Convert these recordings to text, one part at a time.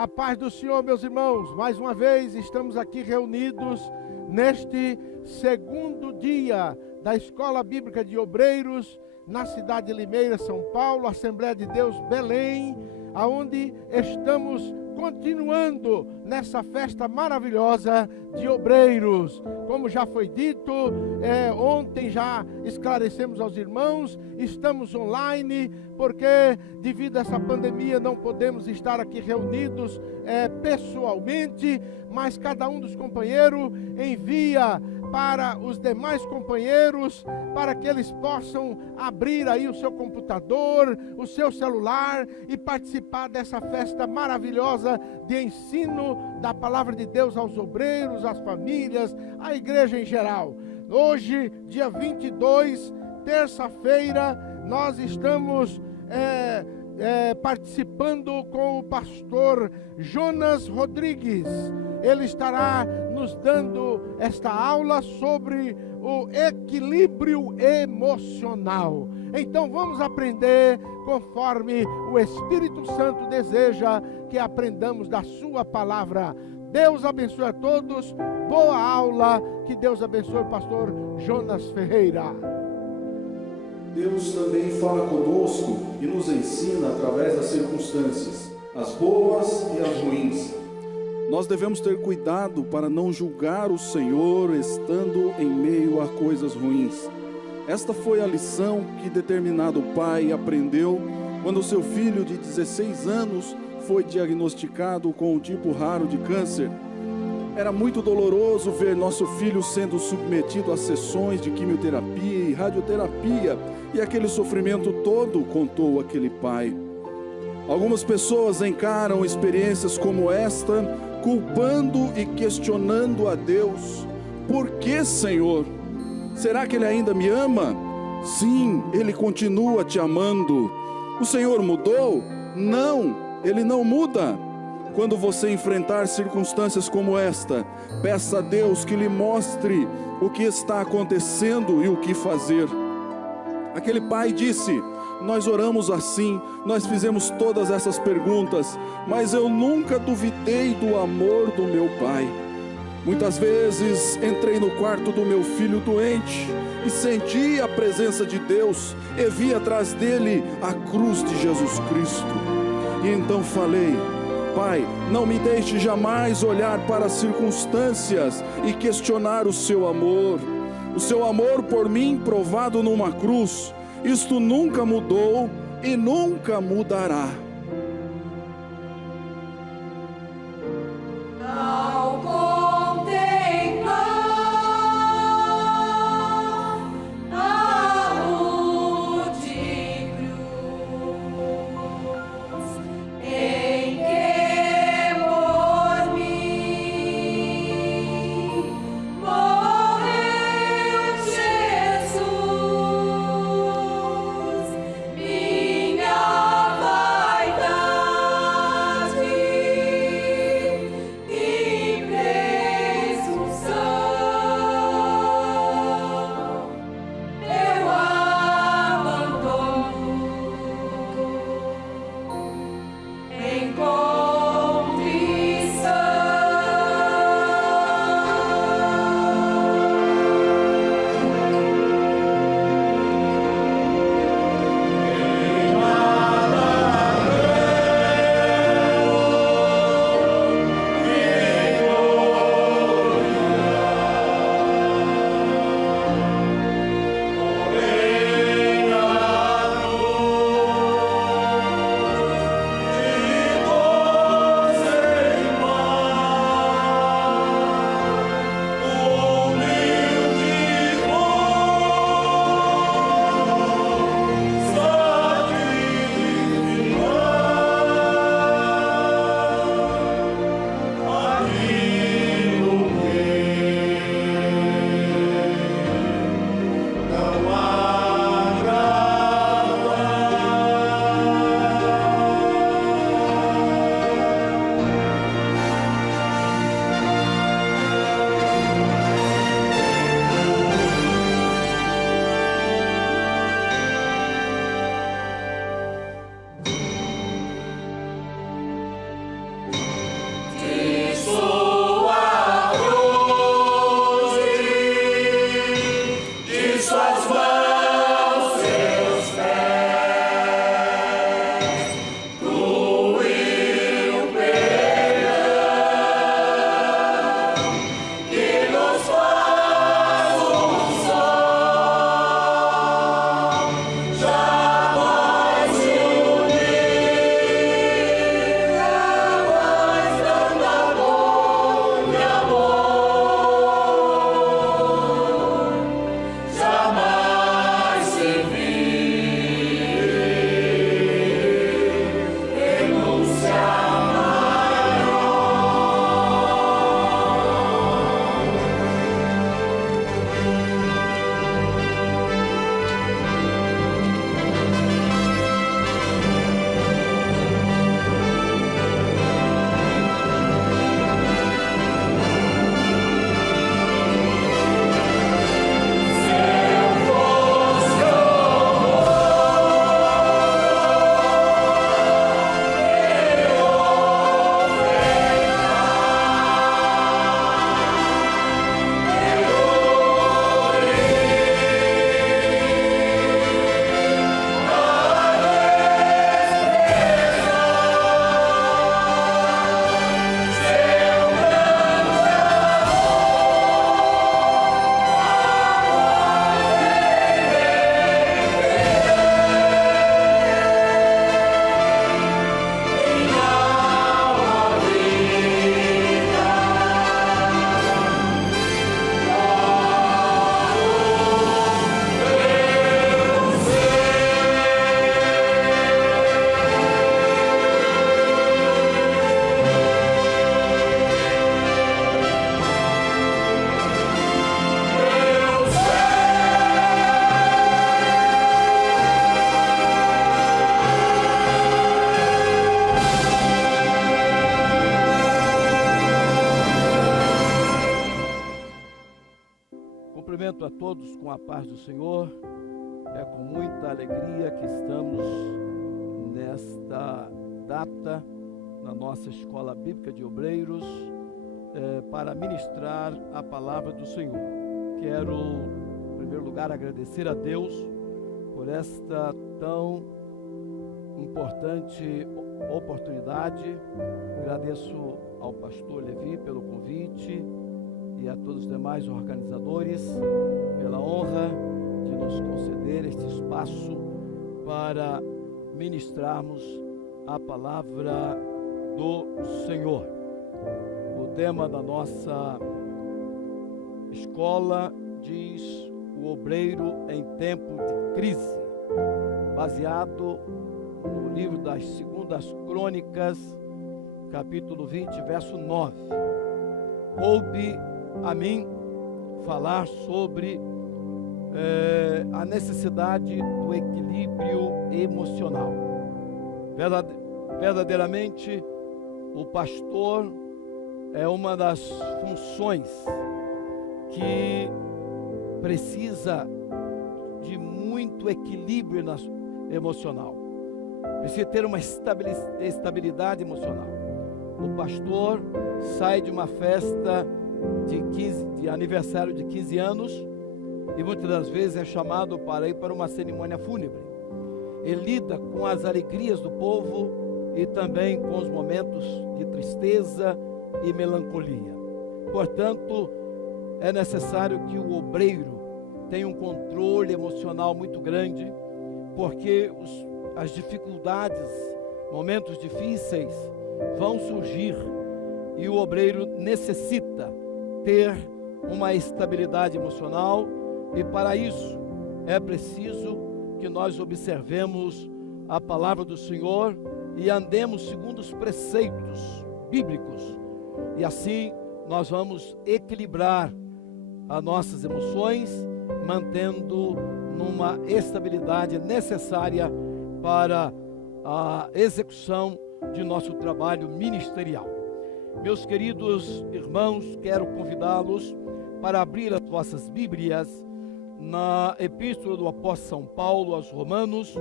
A paz do Senhor, meus irmãos. Mais uma vez estamos aqui reunidos neste segundo dia da Escola Bíblica de Obreiros, na cidade de Limeira, São Paulo, Assembleia de Deus, Belém, aonde estamos continuando nessa festa maravilhosa de obreiros. Como já foi dito, ontem já esclarecemos aos irmãos, estamos online, porque devido a essa pandemia não podemos estar aqui reunidos pessoalmente, mas cada um dos companheiros envia para os demais companheiros, para que eles possam abrir aí o seu computador, o seu celular e participar dessa festa maravilhosa de ensino da palavra de Deus aos obreiros, às famílias, à igreja em geral. Hoje, dia 22, terça-feira, nós estamos participando com o pastor Jonas Rodrigues. Ele estará nos dando esta aula sobre o equilíbrio emocional. Então vamos aprender conforme o Espírito Santo deseja que aprendamos da sua palavra. Deus abençoe a todos, boa aula, que Deus abençoe o pastor Jonas Ferreira. Deus também fala conosco e nos ensina através das circunstâncias, as boas e as ruins. Nós devemos ter cuidado para não julgar o Senhor estando em meio a coisas ruins. Esta foi a lição que determinado pai aprendeu quando seu filho de 16 anos foi diagnosticado com um tipo raro de câncer. Era muito doloroso ver nosso filho sendo submetido a sessões de quimioterapia e radioterapia, e aquele sofrimento todo, contou aquele pai. Algumas pessoas encaram experiências como esta, culpando e questionando a Deus. Por que, Senhor? Será que Ele ainda me ama? Sim, Ele continua te amando. O Senhor mudou? Não, Ele não muda. Quando você enfrentar circunstâncias como esta, peça a Deus que lhe mostre o que está acontecendo e o que fazer. Aquele pai disse: nós oramos assim, nós fizemos todas essas perguntas, mas eu nunca duvidei do amor do meu pai. Muitas vezes entrei no quarto do meu filho doente e senti a presença de Deus e vi atrás dele a cruz de Jesus Cristo. E então falei: Pai, não me deixe jamais olhar para as circunstâncias e questionar o seu amor por mim provado numa cruz. Isto nunca mudou e nunca mudará. Minha todos com a paz do Senhor. É com muita alegria que estamos nesta data na nossa Escola Bíblica de Obreiros para ministrar a palavra do Senhor. Quero, em primeiro lugar, agradecer a Deus por esta tão importante oportunidade. Agradeço ao pastor Levi pelo convite e a todos os demais organizadores pela honra de nos conceder este espaço para ministrarmos a palavra do Senhor. O tema da nossa escola diz: o obreiro em tempo de crise, baseado no livro das Segundas Crônicas, capítulo 20, verso 9. Coube a mim falar sobre a necessidade do equilíbrio emocional. Verdadeiramente, o pastor é uma das funções que precisa de muito equilíbrio emocional. Precisa ter uma estabilidade emocional. O pastor sai de uma festa de aniversário de 15 anos e muitas das vezes é chamado para ir para uma cerimônia fúnebre. Ele lida com as alegrias do povo e também com os momentos de tristeza e melancolia. Portanto, é necessário que o obreiro tenha um controle emocional muito grande, porque as dificuldades, momentos difíceis vão surgir e o obreiro necessita ter uma estabilidade emocional, e para isso é preciso que nós observemos a palavra do Senhor e andemos segundo os preceitos bíblicos, e assim nós vamos equilibrar as nossas emoções, mantendo numa estabilidade necessária para a execução de nosso trabalho ministerial. Meus queridos irmãos, quero convidá-los para abrir as vossas Bíblias na Epístola do Apóstolo São Paulo aos Romanos,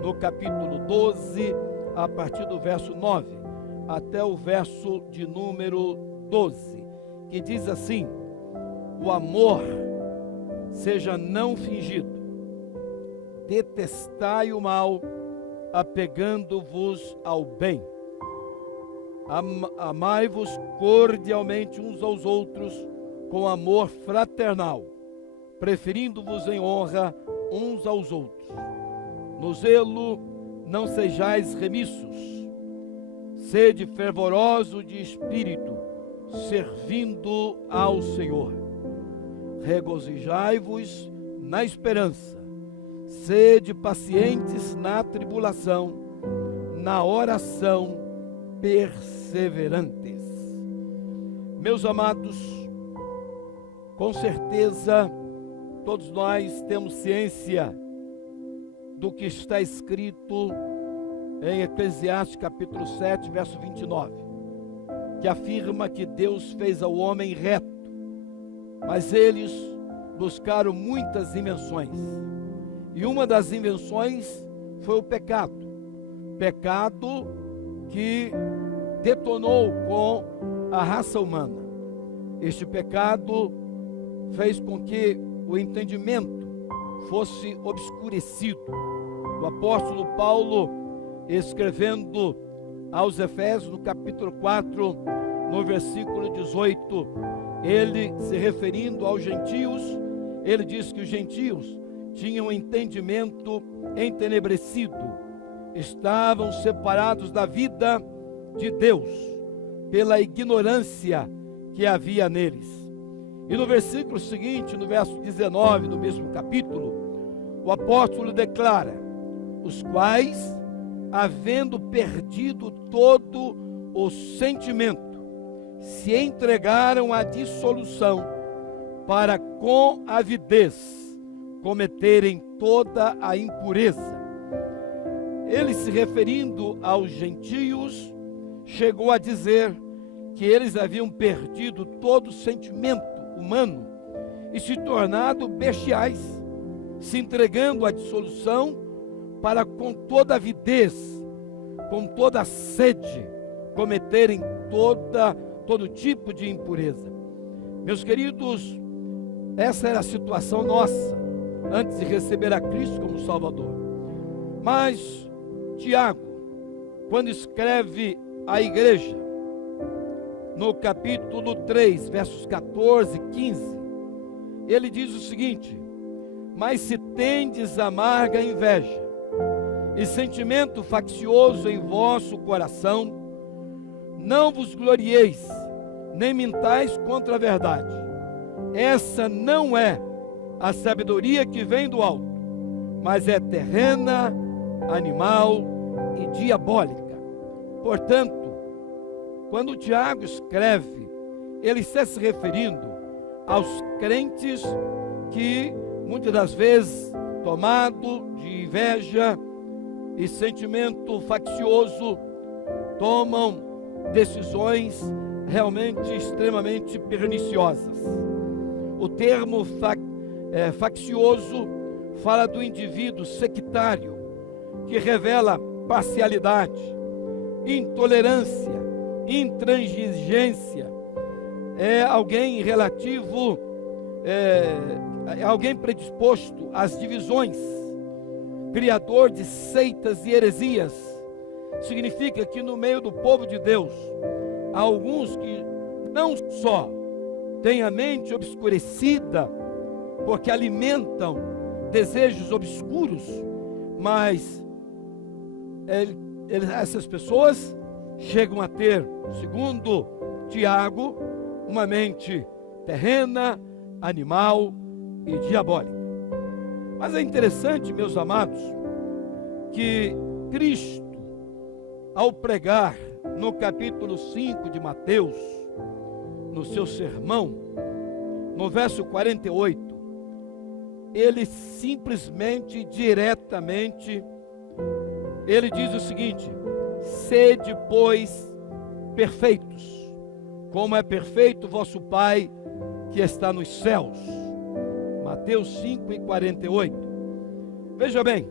no capítulo 12, a partir do verso 9 até o verso de número 12, que diz assim: o amor seja não fingido, detestai o mal, apegando-vos ao bem. Amai-vos cordialmente uns aos outros com amor fraternal, preferindo-vos em honra uns aos outros. No zelo não sejais remissos, sede fervorosos de espírito, servindo ao Senhor. Regozijai-vos na esperança, sede pacientes na tribulação, na oração perseverantes. Meus amados, com certeza todos nós temos ciência do que está escrito em Eclesiastes capítulo 7, verso 29, que afirma que Deus fez ao homem reto, mas eles buscaram muitas invenções, e uma das invenções foi o pecado que detonou com a raça humana. Este pecado fez com que o entendimento fosse obscurecido. O apóstolo Paulo, escrevendo aos Efésios, no capítulo 4, no versículo 18, ele, se referindo aos gentios, ele diz que os gentios tinham entendimento entenebrecido, estavam separados da vida de Deus pela ignorância que havia neles. E no versículo seguinte, no verso 19 do mesmo capítulo, o apóstolo declara: os quais, havendo perdido todo o sentimento, se entregaram à dissolução, para com avidez cometerem toda a impureza. Ele, se referindo aos gentios, chegou a dizer que eles haviam perdido todo o sentimento humano e se tornado bestiais, se entregando à dissolução para com toda avidez, com toda sede, cometerem todo tipo de impureza. Meus queridos, essa era a situação nossa, antes de receber a Cristo como Salvador. Mas Tiago, quando escreve à igreja, no capítulo 3, versos 14 e 15, ele diz o seguinte: mas se tendes amarga inveja e sentimento faccioso em vosso coração, não vos glorieis, nem mintais contra a verdade. Essa não é a sabedoria que vem do alto, mas é terrena, animal e diabólica. Portanto, quando Tiago escreve, ele está se referindo aos crentes que, muitas das vezes, tomado de inveja e sentimento faccioso, tomam decisões realmente extremamente perniciosas. O termo faccioso fala do indivíduo sectário, que revela parcialidade, intolerância, intransigência. É alguém relativo, alguém predisposto às divisões, criador de seitas e heresias. Significa que no meio do povo de Deus, há alguns que não só têm a mente obscurecida, porque alimentam desejos obscuros, mas essas pessoas chegam a ter, segundo Tiago, uma mente terrena, animal e diabólica. Mas é interessante, meus amados, que Cristo, ao pregar no capítulo 5 de Mateus, no seu sermão, no verso 48, ele simplesmente, diretamente, ele diz o seguinte: sede, pois, perfeitos, como é perfeito vosso Pai que está nos céus. Mateus 5 e 48. Veja bem,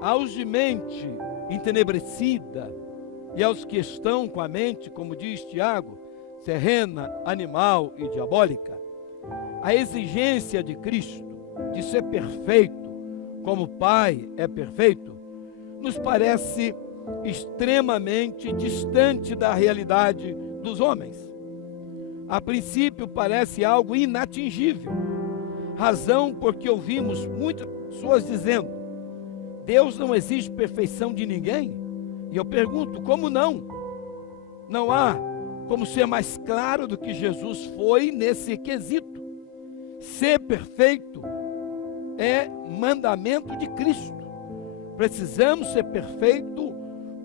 aos de mente entenebrecida e aos que estão com a mente, como diz Tiago, terrena, animal e diabólica, a exigência de Cristo de ser perfeito, como o Pai é perfeito, nos parece extremamente distante da realidade dos homens. A princípio parece algo inatingível, razão porque ouvimos muitas pessoas dizendo: Deus não exige perfeição de ninguém. E eu pergunto, como não? Não há como ser mais claro do que Jesus foi nesse quesito. Ser perfeito é mandamento de Cristo. Precisamos ser perfeito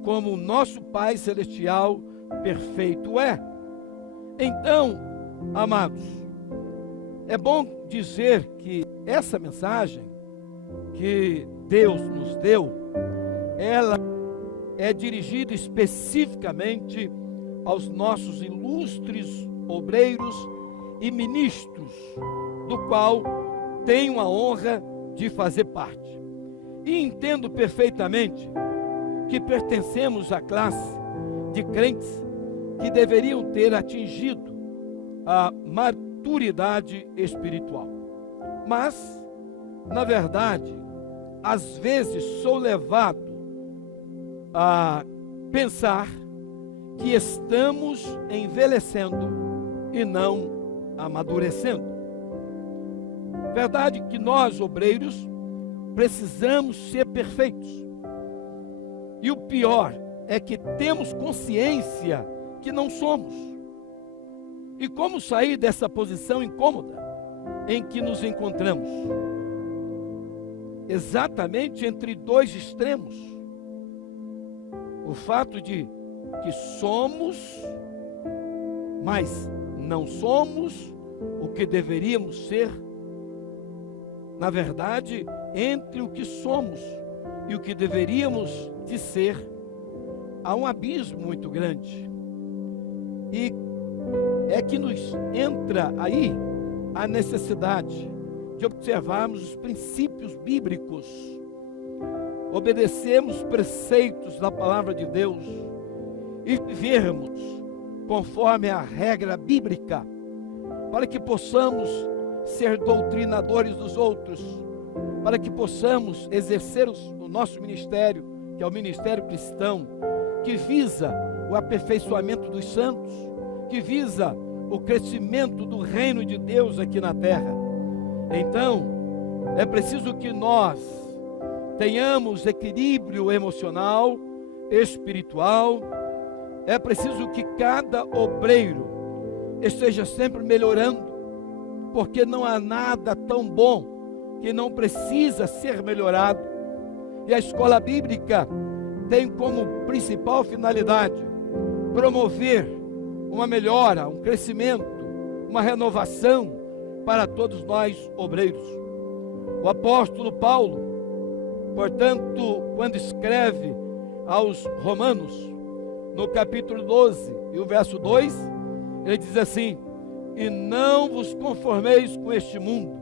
como o nosso Pai Celestial perfeito é. Então, amados, é bom dizer que essa mensagem que Deus nos deu, ela é dirigida especificamente aos nossos ilustres obreiros e ministros, do qual tenho a honra de fazer parte. E entendo perfeitamente que pertencemos à classe de crentes que deveriam ter atingido a maturidade espiritual. Mas, na verdade, às vezes sou levado a pensar que estamos envelhecendo e não amadurecendo. Verdade que nós, obreiros, precisamos ser perfeitos. E o pior é que temos consciência que não somos. E como sair dessa posição incômoda em que nos encontramos? Exatamente entre dois extremos. O fato de que somos, mas não somos o que deveríamos ser. Na verdade, entre o que somos e o que deveríamos de ser, há um abismo muito grande. E é que nos entra aí a necessidade de observarmos os princípios bíblicos, obedecermos preceitos da palavra de Deus e vivermos conforme a regra bíblica, para que possamos ser doutrinadores dos outros, para que possamos exercer o nosso ministério, que é o ministério cristão, que visa o aperfeiçoamento dos santos, que visa o crescimento do reino de Deus aqui na terra. Então, é preciso que nós tenhamos equilíbrio emocional, espiritual. É preciso que cada obreiro esteja sempre melhorando, porque não há nada tão bom que não precisa ser melhorado. E a escola bíblica tem como principal finalidade promover uma melhora, um crescimento, uma renovação para todos nós obreiros. O apóstolo Paulo, portanto, quando escreve aos Romanos, no capítulo 12 e o verso 2, ele diz assim: e não vos conformeis com este mundo,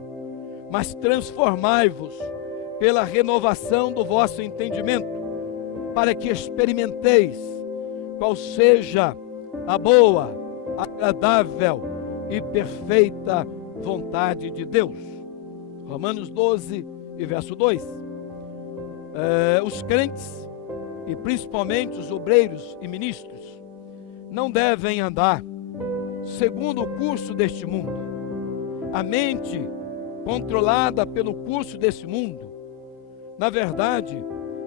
mas transformai-vos pela renovação do vosso entendimento, para que experimenteis qual seja a boa, agradável e perfeita vontade de Deus. Romanos 12 e verso 2. Os crentes, e principalmente os obreiros e ministros, não devem andar segundo o curso deste mundo. A mente controlada pelo curso desse mundo, na verdade,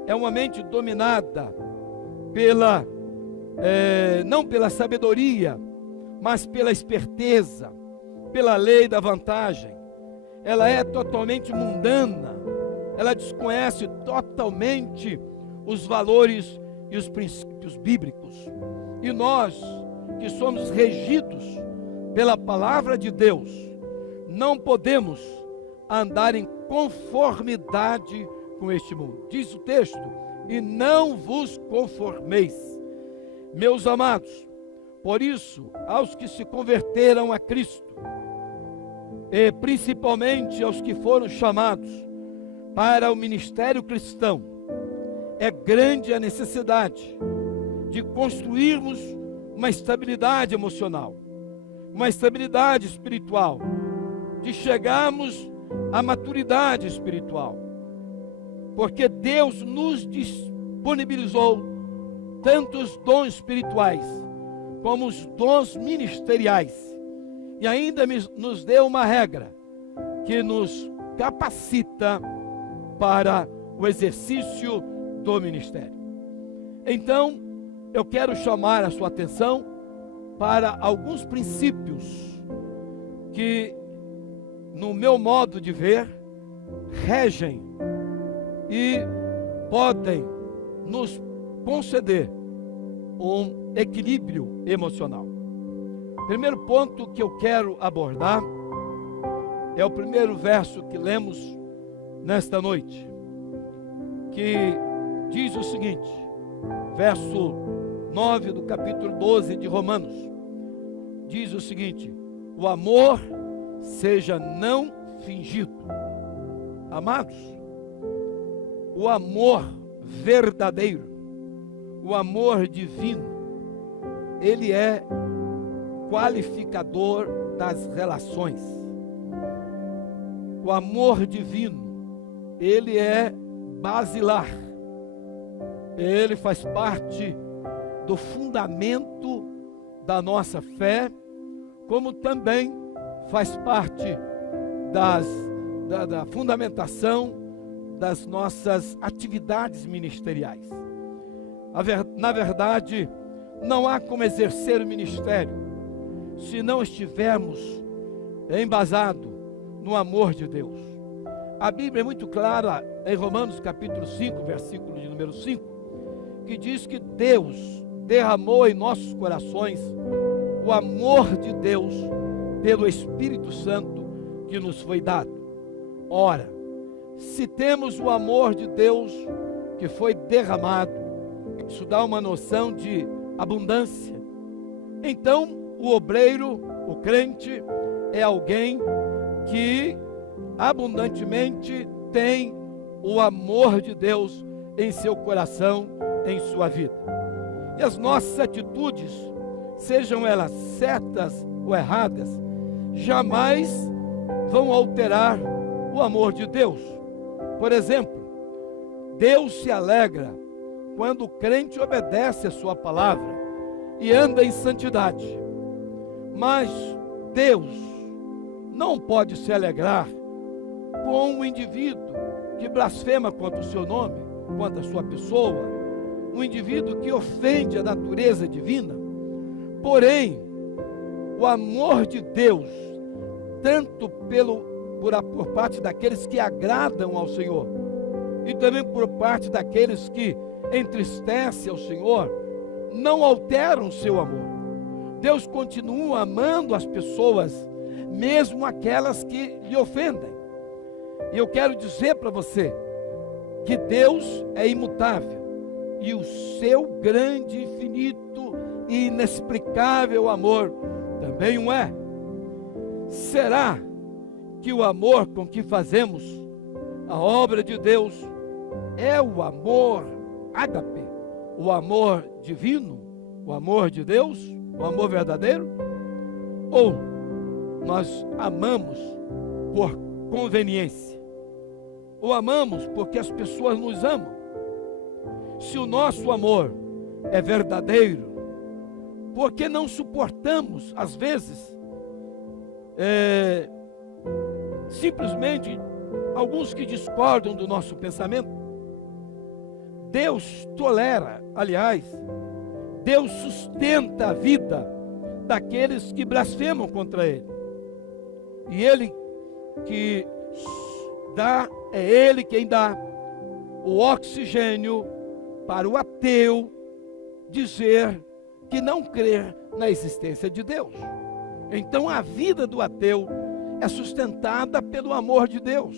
é uma mente dominada não pela sabedoria, mas pela esperteza, pela lei da vantagem. Ela é totalmente mundana, ela desconhece totalmente os valores e os princípios bíblicos. E nós, que somos regidos pela palavra de Deus, não podemos andar em conformidade com este mundo. Diz o texto: e não vos conformeis. Meus amados, por isso, aos que se converteram a Cristo, e principalmente aos que foram chamados para o ministério cristão, é grande a necessidade de construirmos uma estabilidade emocional, uma estabilidade espiritual, de chegarmos à maturidade espiritual, porque Deus nos disponibilizou tanto os dons espirituais como os dons ministeriais, e ainda nos deu uma regra que nos capacita para o exercício do ministério. Então, eu quero chamar a sua atenção para alguns princípios que, no meu modo de ver, regem e podem nos conceder um equilíbrio emocional. Primeiro ponto que eu quero abordar é o primeiro verso que lemos nesta noite, que diz o seguinte, verso 9 do capítulo 12 de Romanos, diz o seguinte: o amor seja não fingido. Amados, o amor verdadeiro, o amor divino, ele é qualificador das relações. O amor divino, ele é basilar. Ele faz parte do fundamento da nossa fé, como também faz parte da fundamentação das nossas atividades ministeriais. Na verdade, não há como exercer o ministério se não estivermos embasados no amor de Deus. A Bíblia é muito clara em Romanos capítulo 5, versículo de número 5, que diz que Deus derramou em nossos corações o amor de Deus pelo Espírito Santo que nos foi dado. Ora, se temos o amor de Deus que foi derramado, isso dá uma noção de abundância. Então, o obreiro, o crente, é alguém que abundantemente tem o amor de Deus em seu coração, em sua vida. E as nossas atitudes, sejam elas certas ou erradas, jamais vão alterar o amor de Deus. Por exemplo, Deus se alegra quando o crente obedece a sua palavra e anda em santidade. Mas Deus não pode se alegrar com um indivíduo que blasfema contra o seu nome, contra a sua pessoa, um indivíduo que ofende a natureza divina. Porém, o amor de Deus, tanto por parte daqueles que agradam ao Senhor, e também por parte daqueles que entristecem ao Senhor, não alteram o seu amor. Deus continua amando as pessoas, mesmo aquelas que lhe ofendem. E eu quero dizer para você que Deus é imutável, e o seu grande, infinito e inexplicável amor também o é. Será que o amor com que fazemos a obra de Deus é o amor ágape, o amor divino, o amor de Deus, o amor verdadeiro? Ou nós amamos por conveniência? Ou amamos porque as pessoas nos amam? Se o nosso amor é verdadeiro, por que não suportamos, às vezes, simplesmente alguns que discordam do nosso pensamento? Deus tolera, aliás, Deus sustenta a vida daqueles que blasfemam contra Ele. E Ele que dá, é Ele quem dá o oxigênio para o ateu dizer que não crer na existência de Deus. Então a vida do ateu é sustentada pelo amor de Deus.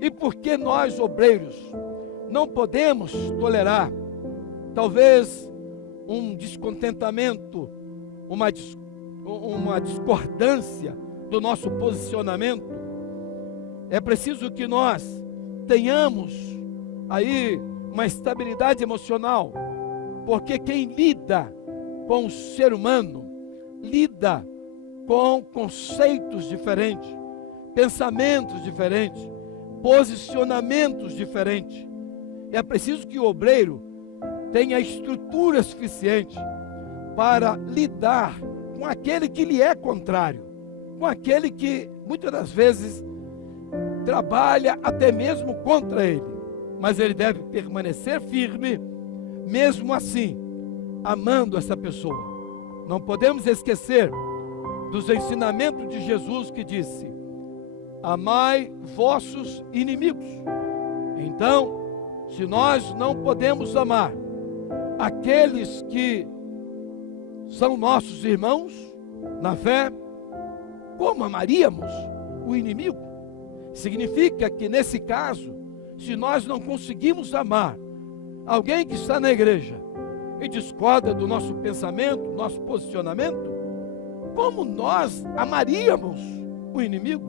E por que nós, obreiros, não podemos tolerar, talvez, um descontentamento, uma discordância do nosso posicionamento? É preciso que nós tenhamos aí uma estabilidade emocional, porque quem lida com o ser humano, lida com conceitos diferentes, pensamentos diferentes, posicionamentos diferentes. É preciso que o obreiro tenha estrutura suficiente para lidar com aquele que lhe é contrário, com aquele que muitas das vezes trabalha até mesmo contra ele. Mas ele deve permanecer firme, mesmo assim, amando essa pessoa. Não podemos esquecer dos ensinamentos de Jesus que disse: amai vossos inimigos. Então, se nós não podemos amar aqueles que são nossos irmãos na fé, como amaríamos o inimigo? Significa que nesse caso, se nós não conseguimos amar alguém que está na igreja e discorda do nosso pensamento, do nosso posicionamento, como nós amaríamos o inimigo?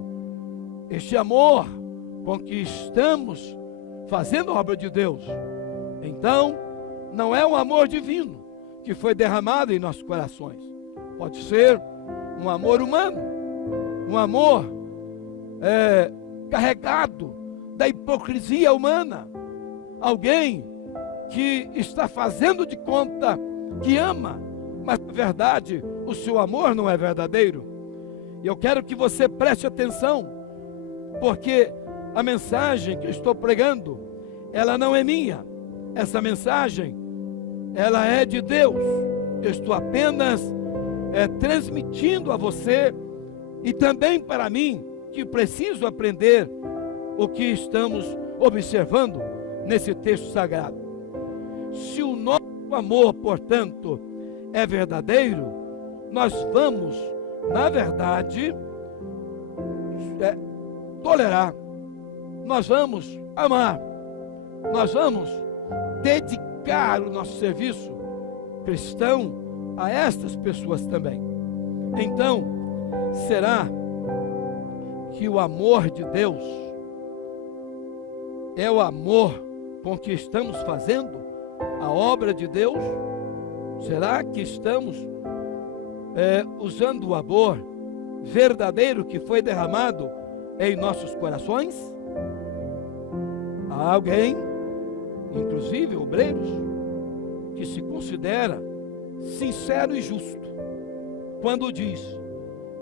Este amor com que estamos fazendo a obra de Deus, então, não é um amor divino que foi derramado em nossos corações. Pode ser um amor humano, um amor carregado da hipocrisia humana. Alguém que está fazendo de conta que ama, mas na verdade o seu amor não é verdadeiro. E eu quero que você preste atenção, porque a mensagem que eu estou pregando, ela não é minha. Essa mensagem, ela é de Deus. Eu estou apenas transmitindo a você e também para mim, que preciso aprender o que estamos observando nesse texto sagrado. Se o nosso amor, portanto, é verdadeiro, nós vamos, na verdade, tolerar, nós vamos amar, nós vamos dedicar o nosso serviço cristão a estas pessoas também. Então, será que o amor de Deus é o amor com que estamos fazendo a obra de Deus? Será que estamos usando o amor verdadeiro que foi derramado em nossos corações? Há alguém, inclusive obreiros, que se considera sincero e justo quando diz: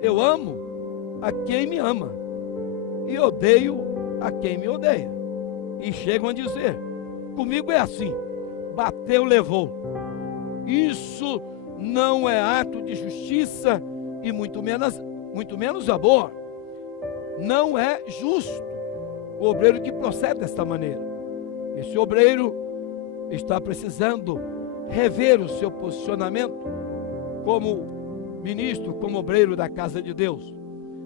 eu amo a quem me ama e odeio a quem me odeia. E chegam a dizer: comigo é assim, bateu, levou. Isso não é ato de justiça e muito menos amor. Não é justo o obreiro que procede desta maneira. Esse obreiro está precisando rever o seu posicionamento como ministro, como obreiro da casa de Deus.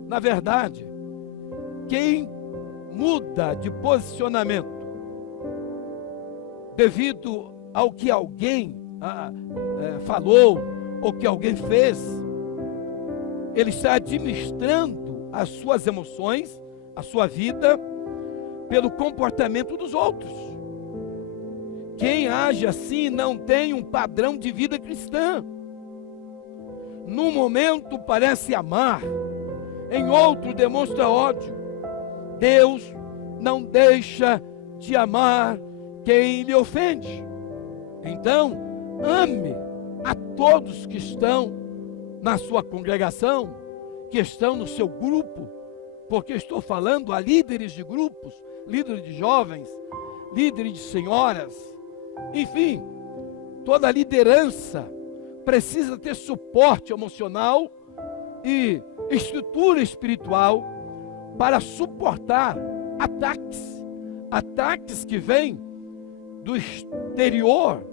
Na verdade, quem muda de posicionamento devido ao que alguém falou ou que alguém fez, ele está administrando as suas emoções, a sua vida, pelo comportamento dos outros. Quem age assim não tem um padrão de vida cristã. Num momento parece amar, em outro demonstra ódio. Deus não deixa de amar quem lhe ofende. Então, ame a todos que estão na sua congregação, que estão no seu grupo, porque estou falando a líderes de grupos, líderes de jovens, líderes de senhoras, enfim, toda liderança precisa ter suporte emocional e estrutura espiritual para suportar ataques que vêm do exterior,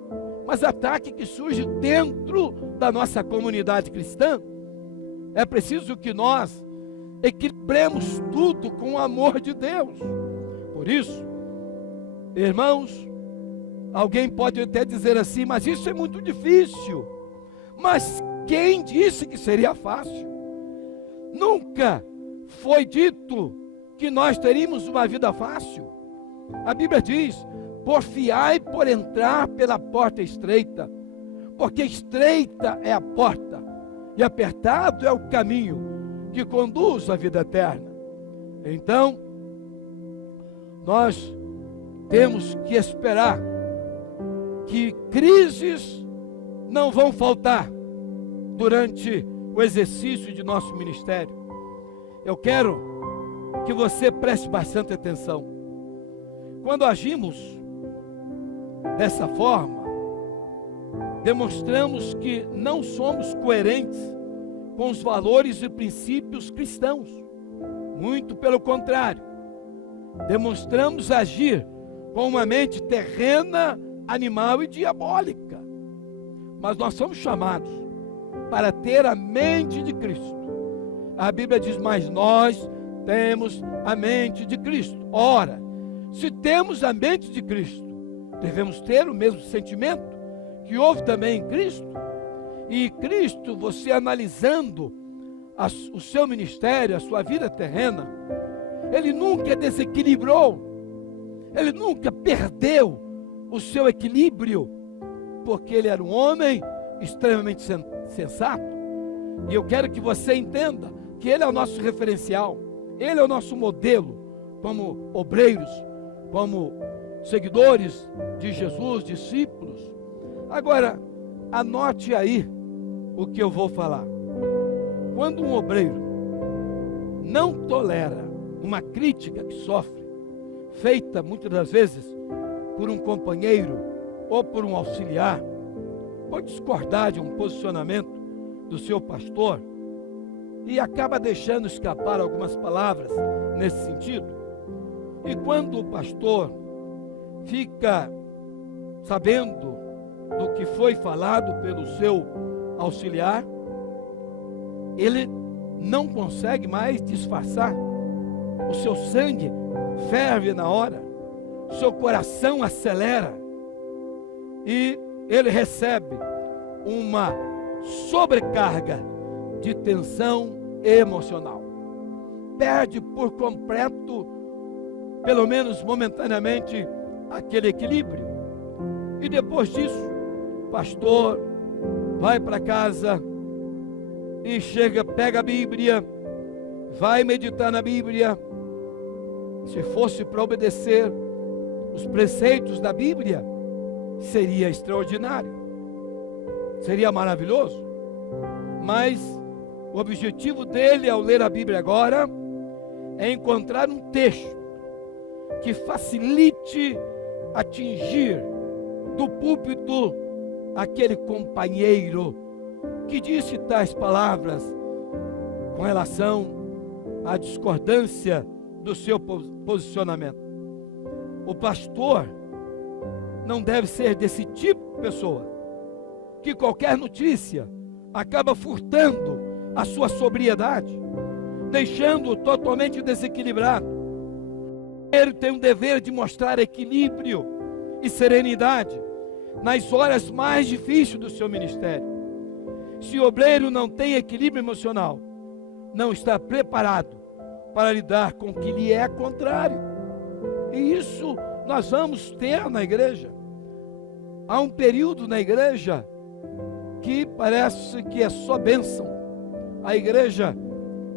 mas ataque que surge dentro da nossa comunidade cristã. É preciso que nós equilibremos tudo com o amor de Deus. Por isso, irmãos, alguém pode até dizer assim: mas isso é muito difícil. Mas quem disse que seria fácil? Nunca foi dito que nós teríamos uma vida fácil. A Bíblia diz: porfiai por entrar pela porta estreita, porque estreita é a porta e apertado é o caminho que conduz à vida eterna. Então, nós temos que esperar que crises não vão faltar durante o exercício de nosso ministério. Eu quero que você preste bastante atenção. Quando agimos dessa forma, demonstramos que não somos coerentes com os valores e princípios cristãos. Muito pelo contrário, demonstramos agir com uma mente terrena, animal e diabólica. Mas nós somos chamados para ter a mente de Cristo. A Bíblia diz: mas nós temos a mente de Cristo. Ora, se temos a mente de Cristo, devemos ter o mesmo sentimento que houve também em Cristo. E Cristo, você analisando o seu ministério, a sua vida terrena, ele nunca desequilibrou, ele nunca perdeu o seu equilíbrio, porque ele era um homem extremamente sensato. E eu quero que você entenda que ele é o nosso referencial, ele é o nosso modelo, como obreiros, como seguidores de Jesus, discípulos. Agora, anote aí o que eu vou falar. Quando um obreiro não tolera uma crítica que sofre, feita muitas das vezes por um companheiro ou por um auxiliar, pode discordar de um posicionamento do seu pastor e acaba deixando escapar algumas palavras nesse sentido. E quando o pastor fica sabendo do que foi falado pelo seu auxiliar, ele não consegue mais disfarçar. O seu sangue ferve na hora, o seu coração acelera e ele recebe uma sobrecarga de tensão emocional. perde por completo, pelo menos momentaneamente, aquele equilíbrio. E depois disso, o pastor vai para casa e chega, pega a Bíblia, vai meditar na Bíblia. Se fosse para obedecer os preceitos da Bíblia, seria extraordinário, seria maravilhoso. Mas o objetivo dele ao ler a Bíblia agora é encontrar um texto que facilite atingir do púlpito aquele companheiro que disse tais palavras com relação à discordância do seu posicionamento. O pastor não deve ser desse tipo de pessoa que qualquer notícia acaba furtando a sua sobriedade, deixando-o totalmente desequilibrado. Ele tem o dever de mostrar equilíbrio e serenidade nas horas mais difíceis do seu ministério. Se o obreiro não tem equilíbrio emocional, não está preparado para lidar com o que lhe é contrário. E isso nós vamos ter na igreja. Há um período na igreja que parece que é só bênção. A igreja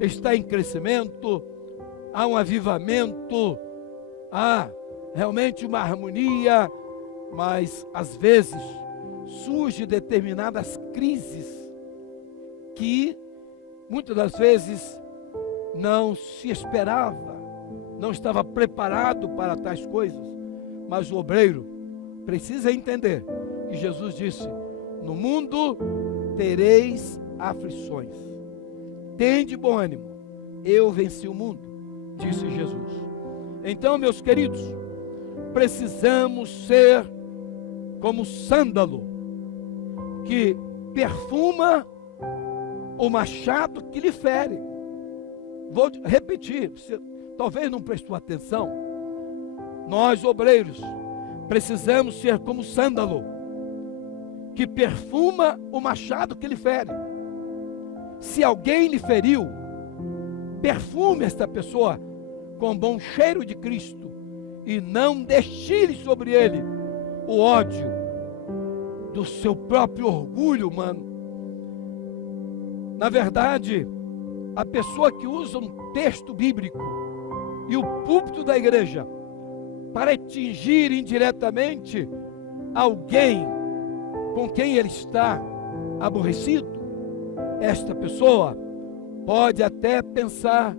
está em crescimento, há um avivamento, há realmente uma harmonia, mas às vezes surgem determinadas crises que muitas das vezes não se esperava, não estava preparado para tais coisas. Mas o obreiro precisa entender que Jesus disse: no mundo tereis aflições, tende bom ânimo, eu venci o mundo, disse Jesus. Então, meus queridos, precisamos ser como sândalo que perfuma o machado que lhe fere. Vou repetir, você talvez não prestou atenção. Nós, obreiros, precisamos ser como sândalo que perfuma o machado que lhe fere. Se alguém lhe feriu, perfume esta pessoa com bom cheiro de Cristo e não destile sobre ele o ódio do seu próprio orgulho humano. Na verdade, a pessoa que usa um texto bíblico e o púlpito da igreja para atingir indiretamente alguém com quem ele está aborrecido, esta pessoa pode até pensar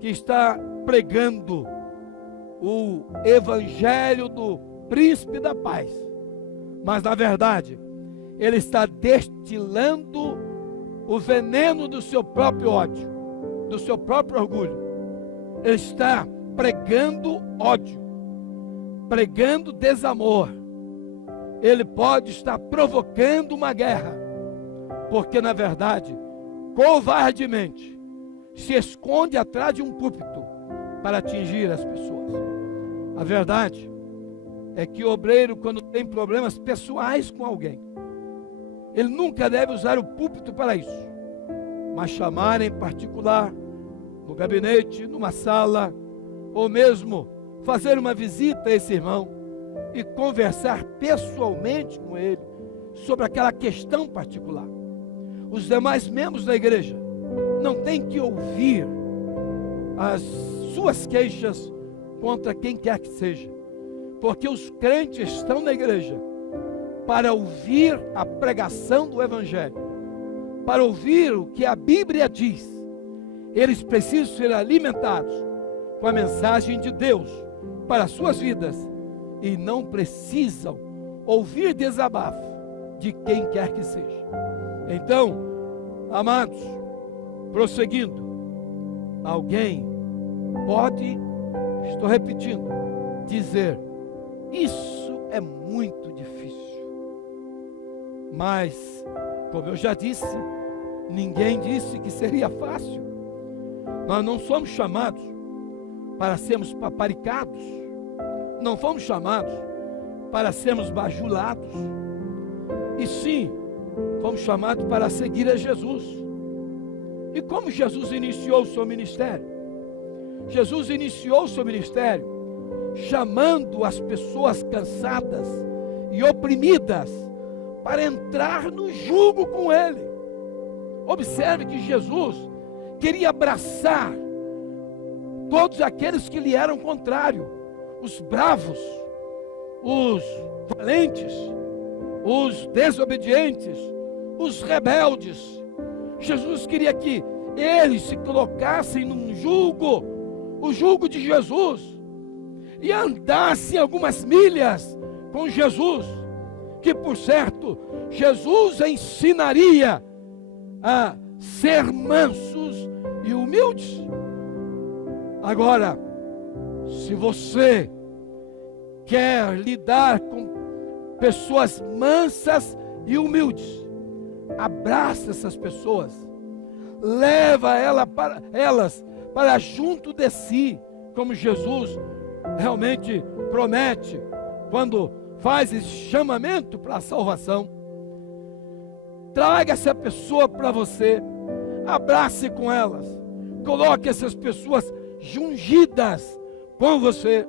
que está pregando o evangelho do príncipe da paz, mas na verdade ele está destilando o veneno do seu próprio ódio, do seu próprio orgulho. Ele está pregando ódio, pregando desamor. Ele pode estar provocando uma guerra, porque na verdade, covardemente, se esconde atrás de um púlpito para atingir as pessoas. A verdade é que o obreiro, quando tem problemas pessoais com alguém, ele nunca deve usar o púlpito para isso, mas chamar em particular, no gabinete, numa sala, ou mesmo fazer uma visita a esse irmão e conversar pessoalmente com ele sobre aquela questão particular. Os demais membros da igreja não têm que ouvir as suas queixas contra quem quer que seja, porque os crentes estão na igreja para ouvir a pregação do evangelho, para ouvir o que a Bíblia diz. Eles precisam ser alimentados com a mensagem de Deus para as suas vidas e não precisam ouvir desabafo de quem quer que seja. Então, amados, prosseguindo, alguém pode, estou repetindo, dizer: isso é muito difícil. Mas, como eu já disse, ninguém disse que seria fácil. Nós não somos chamados para sermos paparicados, não fomos chamados para sermos bajulados, e sim, fomos chamados para seguir a Jesus. E como Jesus iniciou o seu ministério? Jesus iniciou seu ministério chamando as pessoas cansadas e oprimidas para entrar no jugo com Ele. Observe que Jesus queria abraçar todos aqueles que lhe eram contrários, os bravos, os valentes, os desobedientes, os rebeldes. Jesus queria que eles se colocassem num jugo, o jugo de Jesus, e andassem algumas milhas com Jesus, que por certo, Jesus ensinaria a ser mansos e humildes. Agora, se você quer lidar com pessoas mansas e humildes, abraça essas pessoas, leva elas para junto de si, como Jesus realmente promete quando faz esse chamamento para a salvação. Traga essa pessoa para você, abrace com elas, coloque essas pessoas jungidas com você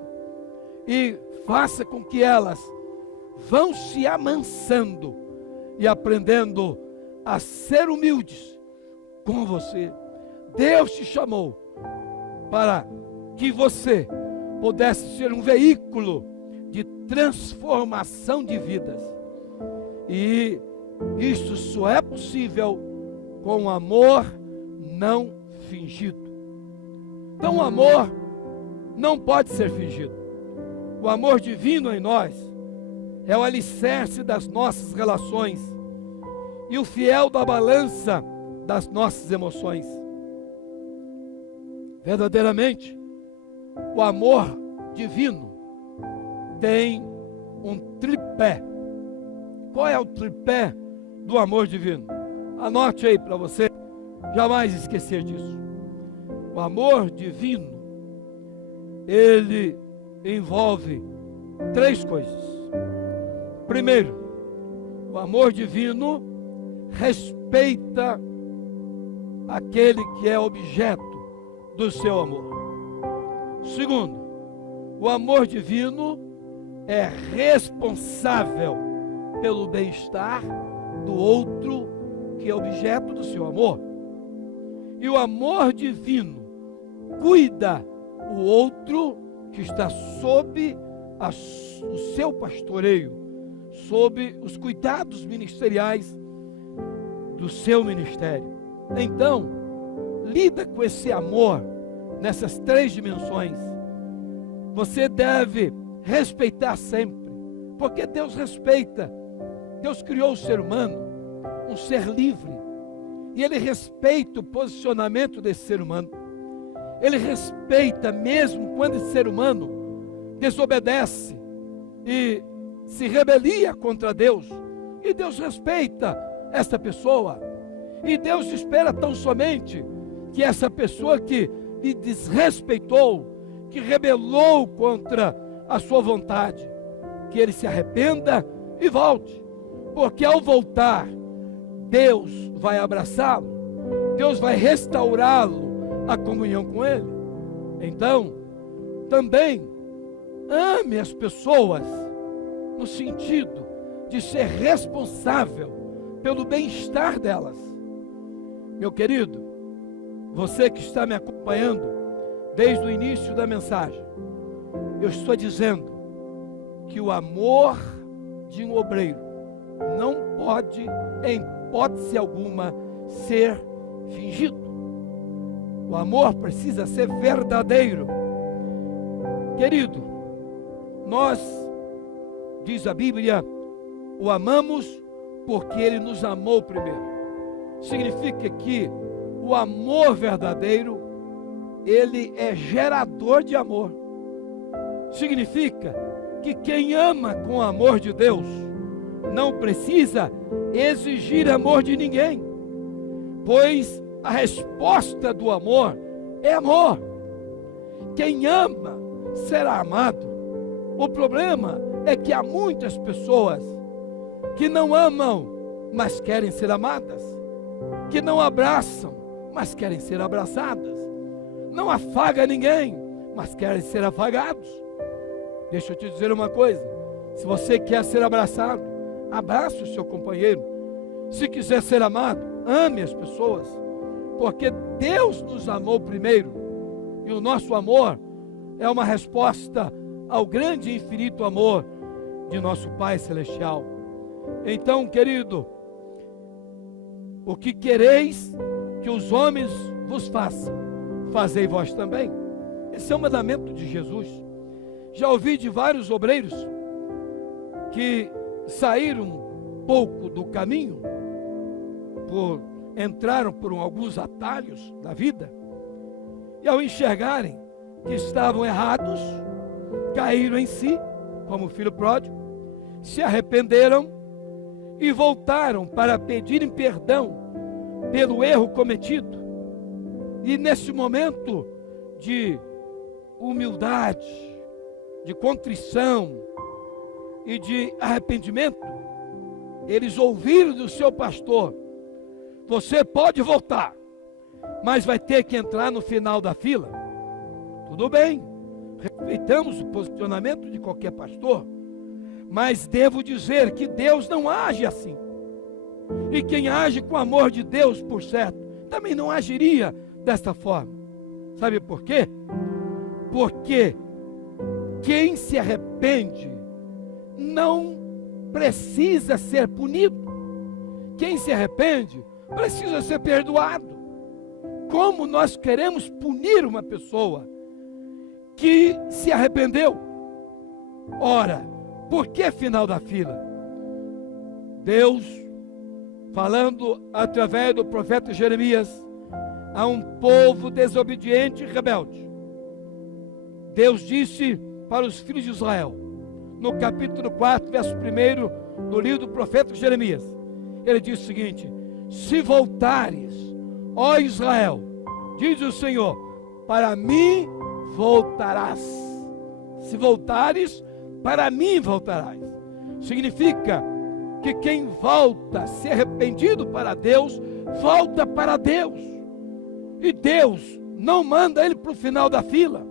e faça com que elas vão se amansando e aprendendo a ser humildes com você. Deus te chamou para que você pudesse ser um veículo de transformação de vidas, e isso só é possível com amor não fingido. Então o amor não pode ser fingido. O amor divino em nós é o alicerce das nossas relações e o fiel da balança das nossas emoções. Verdadeiramente, o amor divino tem um tripé. Qual é o tripé do amor divino? Anote aí para você jamais esquecer disso. O amor divino, ele envolve três coisas. Primeiro, o amor divino respeita aquele que é objeto do seu amor. Segundo, o amor divino é responsável pelo bem-estar do outro que é objeto do seu amor. E o amor divino cuida o outro que está sob o seu pastoreio, sob os cuidados ministeriais do seu ministério. Então, lida com esse amor nessas três dimensões. Você deve respeitar sempre, porque Deus respeita. Deus criou o ser humano, um ser livre, e Ele respeita o posicionamento desse ser humano. Ele respeita mesmo quando esse ser humano desobedece e se rebelia contra Deus, e Deus respeita esta pessoa. E Deus espera tão somente que essa pessoa que lhe desrespeitou, que rebelou contra a sua vontade, que ele se arrependa e volte, porque ao voltar, Deus vai abraçá-lo, Deus vai restaurá-lo a comunhão com Ele. Então, também ame as pessoas no sentido de ser responsável pelo bem-estar delas. Meu querido, você que está me acompanhando desde o início da mensagem, eu estou dizendo que o amor de um obreiro não pode, em hipótese alguma, ser fingido. O amor precisa ser verdadeiro. Querido, nós, diz a Bíblia, o amamos porque Ele nos amou primeiro. Significa que o amor verdadeiro, ele é gerador de amor. Significa que quem ama com o amor de Deus não precisa exigir amor de ninguém, pois a resposta do amor é amor. Quem ama será amado. O problema é que há muitas pessoas que não amam, mas querem ser amadas, que não abraçam, mas querem ser abraçadas, não afaga ninguém, mas querem ser afagados. Deixa eu te dizer uma coisa: se você quer ser abraçado, abrace o seu companheiro. Se quiser ser amado, ame as pessoas, porque Deus nos amou primeiro, e o nosso amor é uma resposta ao grande e infinito amor de nosso Pai Celestial. Então, querido, o que quereis que os homens vos façam, fazei vós também. Esse é o mandamento de Jesus. Já ouvi de vários obreiros que saíram um pouco do caminho, entraram por alguns atalhos da vida, e ao enxergarem que estavam errados, caíram em si, como o filho pródigo, se arrependeram e voltaram para pedirem perdão pelo erro cometido. E nesse momento de humildade, de contrição e de arrependimento, eles ouviram do seu pastor: você pode voltar, mas vai ter que entrar no final da fila. Tudo bem, respeitamos o posicionamento de qualquer pastor, mas devo dizer que Deus não age assim. E quem age com o amor de Deus, por certo, também não agiria desta forma. Sabe por quê? Porque quem se arrepende não precisa ser punido. Quem se arrepende precisa ser perdoado. Como nós queremos punir uma pessoa que se arrependeu? Ora, por que final da fila? Deus, falando através do profeta Jeremias a um povo desobediente e rebelde, Deus disse para os filhos de Israel, no capítulo 4, verso 1 do livro do profeta Jeremias, ele diz o seguinte: se voltares, ó Israel, diz o Senhor, para mim voltarás. Se voltares, para mim voltarás. Significa que quem volta, se arrependido para Deus, volta para Deus. E Deus não manda ele para o final da fila.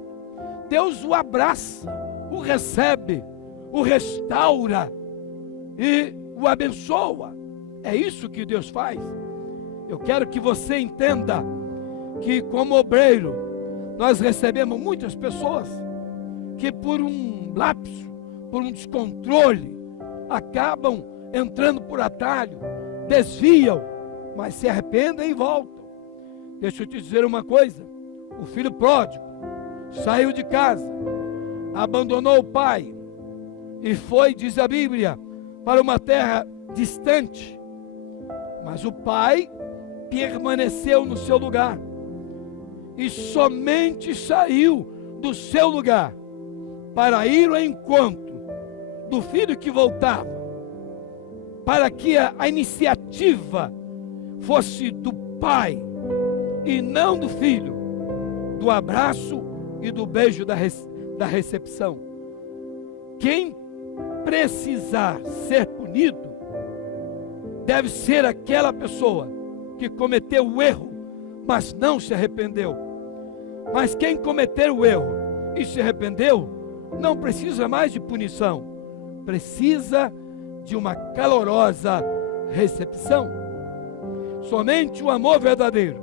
Deus o abraça, o recebe, o restaura e o abençoa. É isso que Deus faz. Eu quero que você entenda que, como obreiro, nós recebemos muitas pessoas que, por um lapso, por um descontrole, acabam entrando por atalho, desviam, mas se arrependem e voltam. Deixa eu te dizer uma coisa: o filho pródigo saiu de casa, abandonou o pai e foi, diz a Bíblia, para uma terra distante. Mas o pai permaneceu no seu lugar e somente saiu do seu lugar para ir ao encontro do filho que voltava, para que a iniciativa fosse do pai e não do filho, do abraço e do beijo da recepção. Quem precisar ser punido deve ser aquela pessoa que cometeu o erro, mas não se arrependeu. Mas quem cometeu o erro e se arrependeu, não precisa mais de punição, precisa de uma calorosa recepção. Somente o amor verdadeiro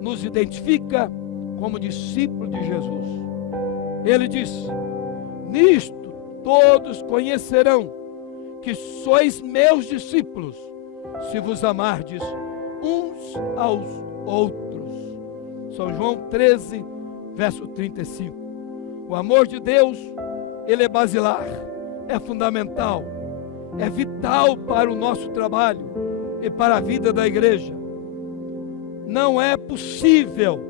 nos identifica como discípulo de Jesus. Ele disse: nisto todos conhecerão que sois meus discípulos, se vos amardes uns aos outros. São João 13, verso 35. O amor de Deus, ele é basilar, é fundamental, é vital para o nosso trabalho e para a vida da igreja. Não é possível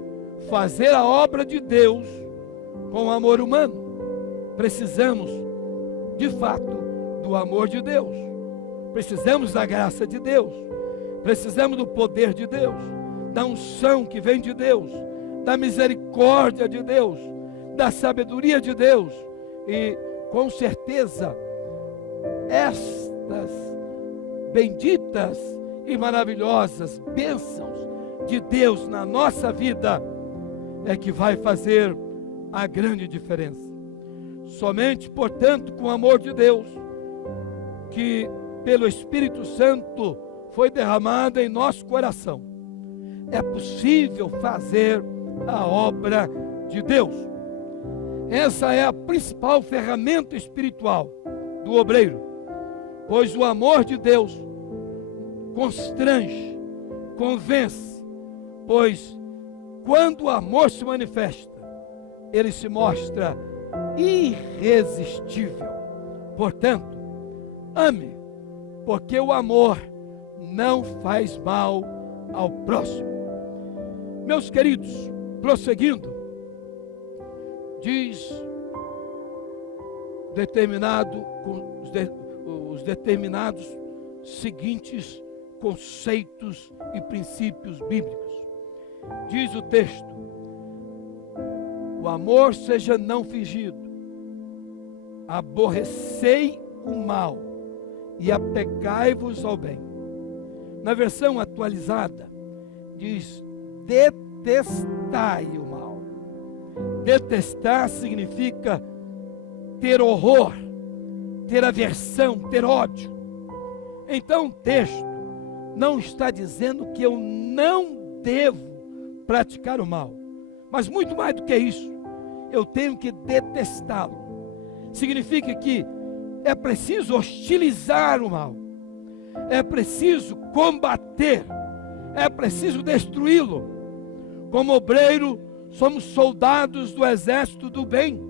fazer a obra de Deus com amor humano. Precisamos, de fato, do amor de Deus. Precisamos da graça de Deus. Precisamos do poder de Deus, da unção que vem de Deus, da misericórdia de Deus, da sabedoria de Deus. E, com certeza, estas benditas e maravilhosas bênçãos de Deus na nossa vida é que vai fazer a grande diferença. Somente, portanto, com o amor de Deus, que pelo Espírito Santo foi derramado em nosso coração, é possível fazer a obra de Deus. Essa é a principal ferramenta espiritual do obreiro, pois o amor de Deus constrange, convence, pois quando o amor se manifesta, ele se mostra irresistível. Portanto, ame, porque o amor não faz mal ao próximo. Meus queridos, prosseguindo, diz os determinados seguintes conceitos e princípios bíblicos. Diz o texto: o amor seja não fingido, aborrecei o mal e apegai-vos ao bem. Na versão atualizada, diz: detestai o mal. Detestar significa ter horror, ter aversão, ter ódio. Então o texto não está dizendo que eu não devo praticar o mal, mas muito mais do que isso, eu tenho que detestá-lo. Significa que é preciso hostilizar o mal, é preciso combater, é preciso destruí-lo. Como obreiro, somos soldados do exército do bem,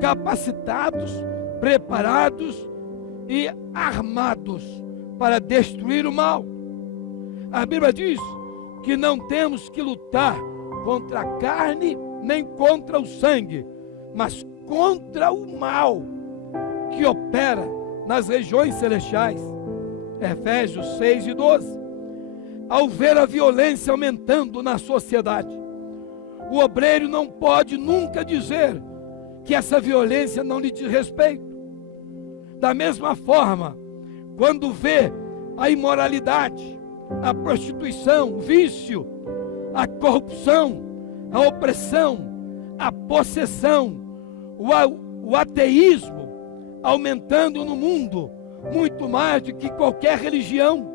capacitados, preparados e armados para destruir o mal. A Bíblia diz que não temos que lutar contra a carne nem contra o sangue, mas contra o mal que opera nas regiões celestiais. Efésios 6:12. Ao ver a violência aumentando na sociedade, o obreiro não pode nunca dizer que essa violência não lhe diz respeito. Da mesma forma, quando vê a imoralidade, a prostituição, o vício, a corrupção, a opressão, a possessão, o ateísmo aumentando no mundo, muito mais do que qualquer religião,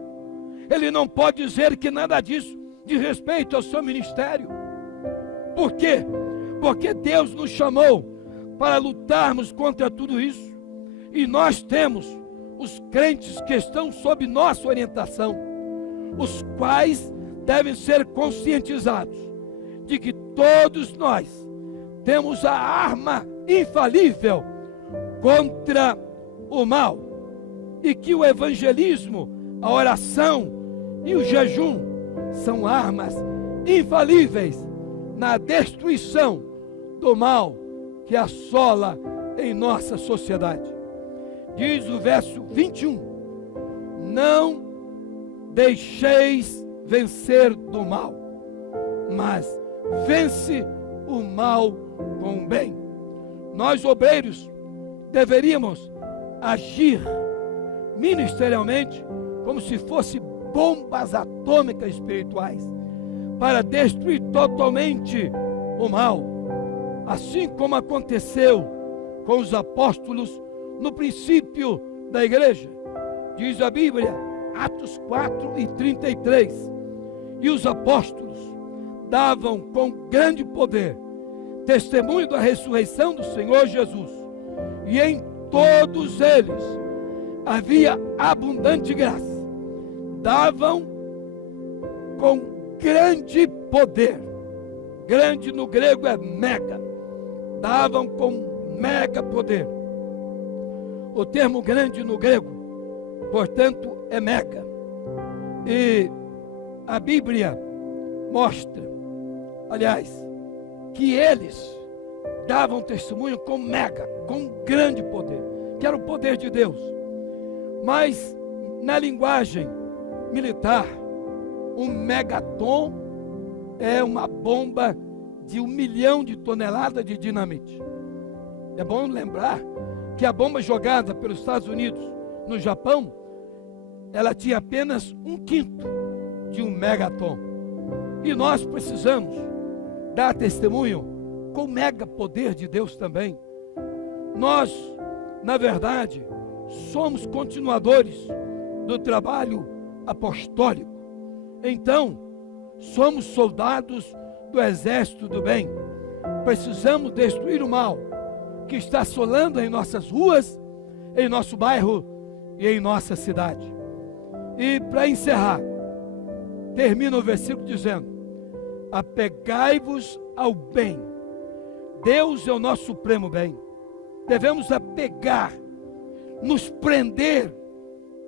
ele não pode dizer que nada disso diz respeito ao seu ministério. Por quê? Porque Deus nos chamou para lutarmos contra tudo isso, e nós temos os crentes que estão sob nossa orientação, os quais devem ser conscientizados de que todos nós temos a arma infalível contra o mal, e que o evangelismo, a oração e o jejum são armas infalíveis na destruição do mal que assola em nossa sociedade. Diz o verso 21: não deixeis vencer do mal, mas vence o mal com o bem. Nós, obreiros, deveríamos agir ministerialmente como se fossem bombas atômicas espirituais para destruir totalmente o mal, assim como aconteceu com os apóstolos no princípio da igreja. Diz a Bíblia, Atos 4:33, e os apóstolos davam com grande poder testemunho da ressurreição do Senhor Jesus, e em todos eles havia abundante graça. Davam com grande poder. Grande no grego é mega. Davam com mega poder. O termo grande no grego, portanto, é mega. E a Bíblia mostra, aliás, que eles davam testemunho com mega, com grande poder, que era o poder de Deus. Mas na linguagem militar, um megaton é uma bomba de 1 milhão de toneladas de dinamite. É bom lembrar que a bomba jogada pelos Estados Unidos no Japão, ela tinha apenas 1/5 de um megaton. E nós precisamos dar testemunho com o mega poder de Deus também. Nós, na verdade, somos continuadores do trabalho apostólico. Então, somos soldados do exército do bem. Precisamos destruir o mal que está assolando em nossas ruas, em nosso bairro e em nossa cidade. E para encerrar, termina o versículo dizendo: apegai-vos ao bem. Deus é o nosso supremo bem. Devemos apegar, nos prender,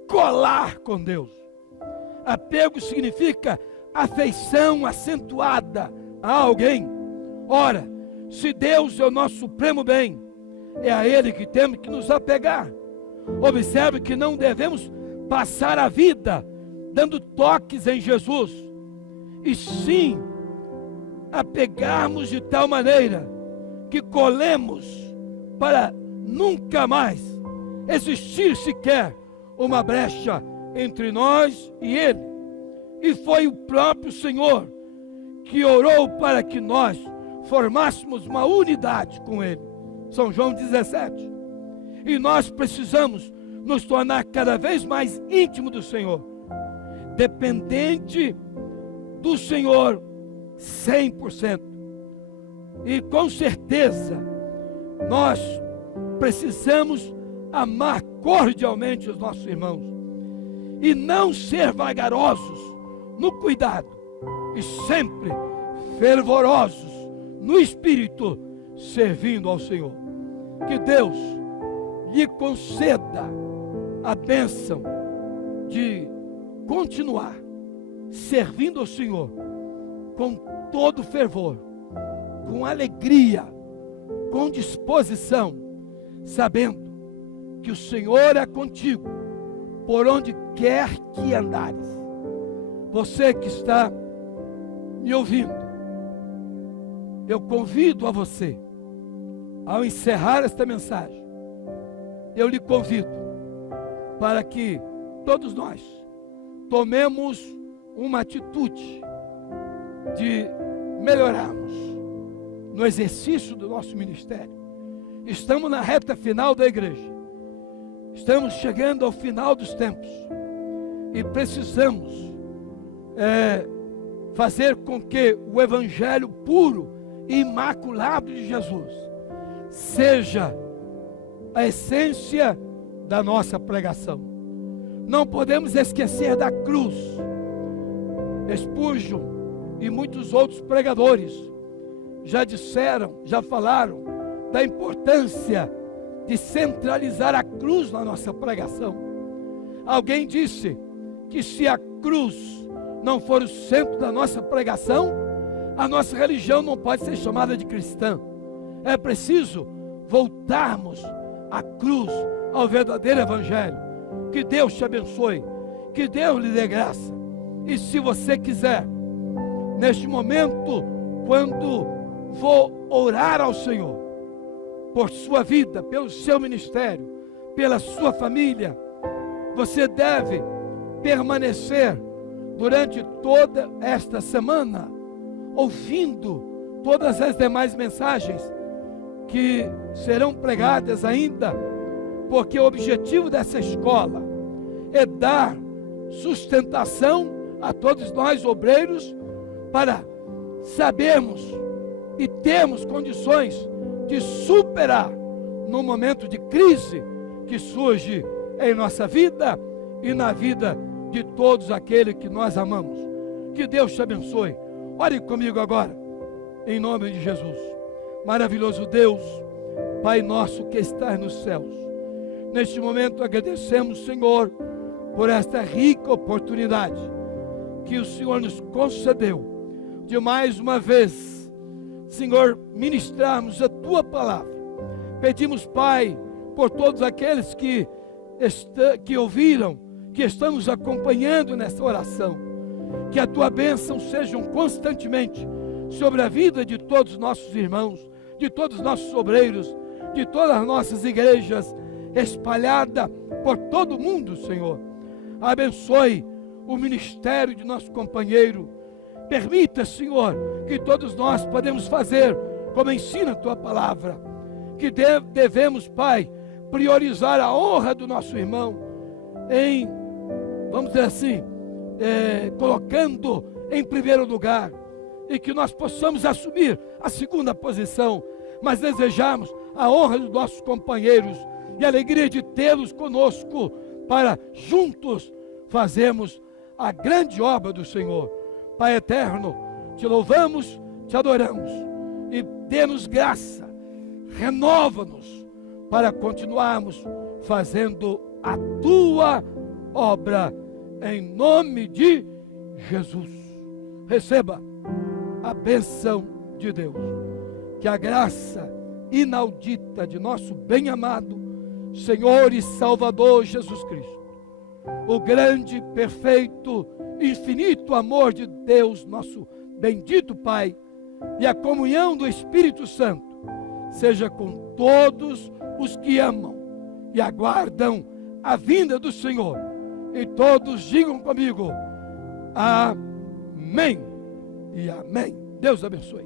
colar com Deus. Apego significa afeição acentuada a alguém. Ora, se Deus é o nosso supremo bem, é a Ele que temos que nos apegar. Observe que não devemos passar a vida dando toques em Jesus, e sim apegarmos de tal maneira que colemos para nunca mais existir sequer uma brecha entre nós e Ele. E foi o próprio Senhor que orou para que nós formássemos uma unidade com Ele. São João 17. E nós precisamos nos tornar cada vez mais íntimos do Senhor, dependente do Senhor 100%. E com certeza nós precisamos amar cordialmente os nossos irmãos e não ser vagarosos no cuidado, e sempre fervorosos no espírito, servindo ao Senhor. Que Deus lhe conceda a bênção de continuar servindo ao Senhor com todo fervor, com alegria, com disposição, sabendo que o Senhor é contigo por onde quer que andares. Você que está me ouvindo, eu convido a você, ao encerrar esta mensagem, eu lhe convido para que todos nós tomemos uma atitude de melhorarmos no exercício do nosso ministério. Estamos na reta final da igreja, estamos chegando ao final dos tempos e precisamos fazer com que o evangelho puro e imaculado de Jesus seja a essência da nossa pregação. Não podemos esquecer da cruz. Spurgeon e muitos outros pregadores já disseram, já falaram da importância de centralizar a cruz na nossa pregação. Alguém disse que se a cruz não for o centro da nossa pregação, a nossa religião não pode ser chamada de cristã. É preciso voltarmos à cruz, ao verdadeiro evangelho. Que Deus te abençoe, que Deus lhe dê graça. E se você quiser, neste momento, quando for orar ao Senhor por sua vida, pelo seu ministério, pela sua família, você deve permanecer durante toda esta semana ouvindo todas as demais mensagens que serão pregadas ainda, porque o objetivo dessa escola é dar sustentação a todos nós obreiros, para sabermos e termos condições de superar no momento de crise que surge em nossa vida e na vida de todos aqueles que nós amamos. Que Deus te abençoe. Ore comigo agora, em nome de Jesus. Maravilhoso Deus, Pai nosso que estás nos céus, neste momento agradecemos, Senhor, por esta rica oportunidade que o Senhor nos concedeu de mais uma vez, Senhor, ministrarmos a Tua palavra. Pedimos, Pai, por todos aqueles que ouviram, que estão nos acompanhando nesta oração, que a Tua bênção seja constantemente sobre a vida de todos os nossos irmãos, de todos os nossos obreiros, de todas as nossas igrejas espalhadas por todo o mundo, Senhor. Abençoe o ministério de nosso companheiro, Permita, Senhor, que todos nós podemos fazer como ensina a Tua palavra, que devemos, Pai, priorizar a honra do nosso irmão em, vamos dizer assim, colocando em primeiro lugar, e que nós possamos assumir a segunda posição, mas desejamos a honra dos nossos companheiros e a alegria de tê-los conosco para juntos fazermos a grande obra do Senhor. Pai eterno, te louvamos, te adoramos e dê-nos graça, renova-nos para continuarmos fazendo a tua obra em nome de Jesus. Receba a bênção de Deus, que a graça inaudita de nosso bem-amado Senhor e Salvador Jesus Cristo, o grande, perfeito, infinito amor de Deus, nosso bendito Pai, e a comunhão do Espírito Santo, seja com todos os que amam e aguardam a vinda do Senhor. E todos digam comigo, amém e amém. Deus abençoe.